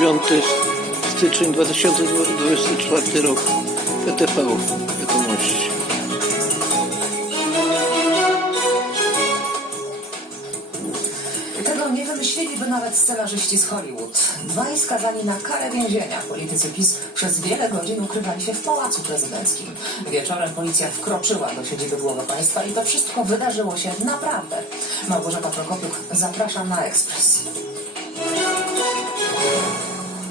9 styczeń 2024 rok. PTV Wiadomości. Tego nie wymyśliliby nawet scenarzyści z Hollywood. Dwaj skazani na karę więzienia. Politycy PiS przez wiele godzin ukrywali się w pałacu prezydenckim. Wieczorem policja wkroczyła do siedziby głowy państwa i to wszystko wydarzyło się naprawdę. Małgorzata Prokopiuk, zapraszam na ekspres.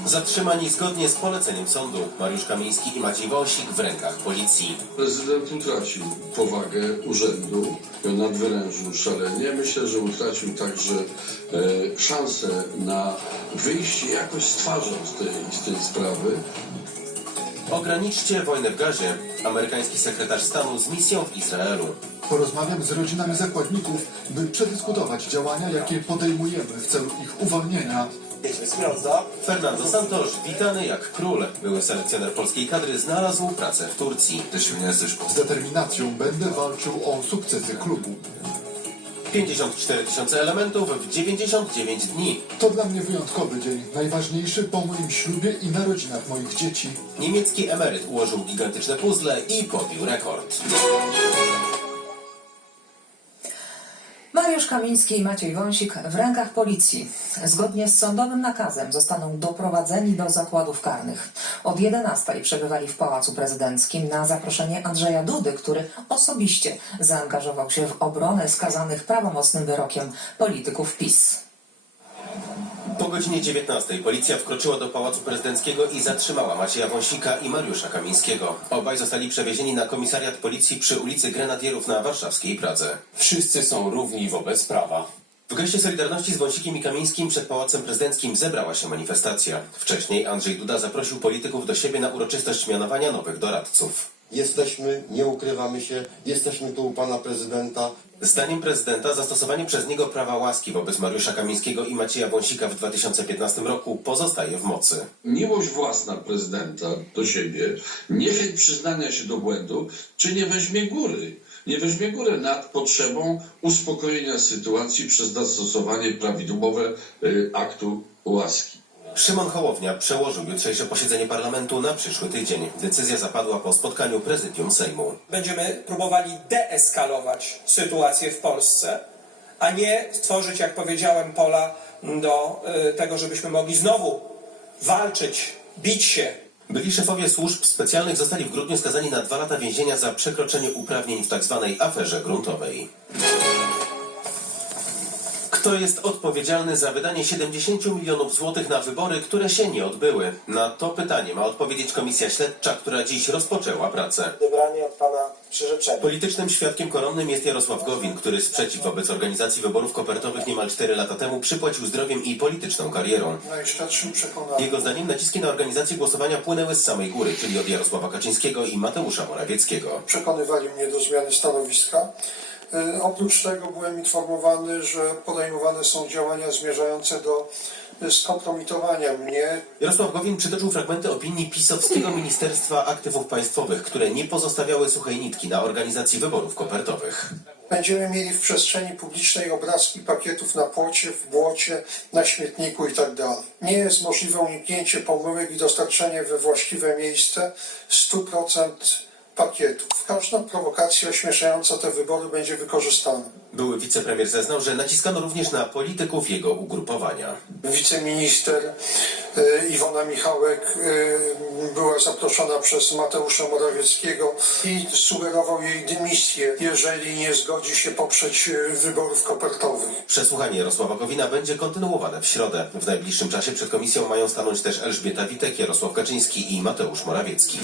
Zatrzymani zgodnie z poleceniem sądu Mariusz Kamiński i Maciej Wąsik w rękach policji. Prezydent utracił powagę urzędu, nadwyrężył szalenie. Myślę, że utracił także e, szansę na wyjście jakoś z tej, z tej sprawy. Ograniczcie wojnę w gazie. Amerykański sekretarz stanu z misją w Izraelu. Porozmawiam z rodzinami zakładników, by przedyskutować działania, jakie podejmujemy w celu ich uwolnienia. Fernando Santos, witany jak król. Były selekcjoner polskiej kadry znalazł pracę w Turcji. Z determinacją będę walczył o sukcesy klubu. 54 tysiące elementów w 99 dni. To dla mnie wyjątkowy dzień, najważniejszy po moim ślubie i narodzinach moich dzieci. Niemiecki emeryt ułożył gigantyczne puzzle i pobił rekord. Mariusz Kamiński i Maciej Wąsik w rękach policji. Zgodnie z sądowym nakazem zostaną doprowadzeni do zakładów karnych. Od 11 przebywali w Pałacu Prezydenckim na zaproszenie Andrzeja Dudy, który osobiście zaangażował się w obronę skazanych prawomocnym wyrokiem polityków PiS. Po godzinie 19 policja wkroczyła do Pałacu Prezydenckiego i zatrzymała Macieja Wąsika i Mariusza Kamińskiego. Obaj zostali przewiezieni na komisariat policji przy ulicy Grenadierów na warszawskiej Pradze. Wszyscy są równi wobec prawa. W geście solidarności z Wąsikiem i Kamińskim przed Pałacem Prezydenckim zebrała się manifestacja. Wcześniej Andrzej Duda zaprosił polityków do siebie na uroczystość mianowania nowych doradców. Jesteśmy, nie ukrywamy się, jesteśmy tu u pana prezydenta. Zdaniem prezydenta zastosowanie przez niego prawa łaski wobec Mariusza Kamińskiego i Macieja Wąsika w 2015 roku pozostaje w mocy. Miłość własna prezydenta do siebie, niechęć przyznania się do błędu, czy nie weźmie góry. Nie weźmie góry nad potrzebą uspokojenia sytuacji przez zastosowanie prawidłowe y, aktu łaski. Szymon Hołownia przełożył jutrzejsze posiedzenie parlamentu na przyszły tydzień. Decyzja zapadła po spotkaniu prezydium Sejmu. będziemy próbowali deeskalować sytuację w Polsce, a nie stworzyć, jak powiedziałem, pola do y, tego, żebyśmy mogli znowu walczyć, bić się. Byli szefowie służb specjalnych zostali w grudniu skazani na dwa lata więzienia za przekroczenie uprawnień w tzw. aferze gruntowej. Kto jest odpowiedzialny za wydanie 70 milionów złotych na wybory, które się nie odbyły? Na to pytanie ma odpowiedzieć komisja śledcza, która dziś rozpoczęła pracę. Wybranie od pana przyrzeczenia. Politycznym świadkiem koronnym jest Jarosław Gowin, który sprzeciw wobec organizacji wyborów kopertowych niemal 4 lata temu przypłacił zdrowiem i polityczną karierą. Przekonaniem. Jego zdaniem naciski na organizację głosowania płynęły z samej góry, czyli od Jarosława Kaczyńskiego i Mateusza Morawieckiego. przekonywali mnie do zmiany stanowiska. E, Oprócz tego byłem informowany, że podejmowane są działania zmierzające do e, skompromitowania mnie. Jarosław Gowin przytoczył fragmenty opinii pisowskiego Ministerstwa Aktywów Państwowych, które nie pozostawiały suchej nitki na organizacji wyborów kopertowych. Będziemy mieli w przestrzeni publicznej obrazki pakietów na płocie, w błocie, na śmietniku itd. Nie jest możliwe uniknięcie pomyłek i dostarczenie we właściwe miejsce 100% pakietów. Każda prowokacja ośmieszająca te wybory będzie wykorzystana. Były wicepremier zeznał, że naciskano również na polityków jego ugrupowania. wiceminister e, Iwona Michałek e, była zaproszona przez Mateusza Morawieckiego i sugerował jej dymisję, jeżeli nie zgodzi się poprzeć e, wyborów kopertowych. Przesłuchanie Jarosława Gowina będzie kontynuowane w środę. W najbliższym czasie przed komisją mają stanąć też Elżbieta Witek, Jarosław Kaczyński i Mateusz Morawiecki.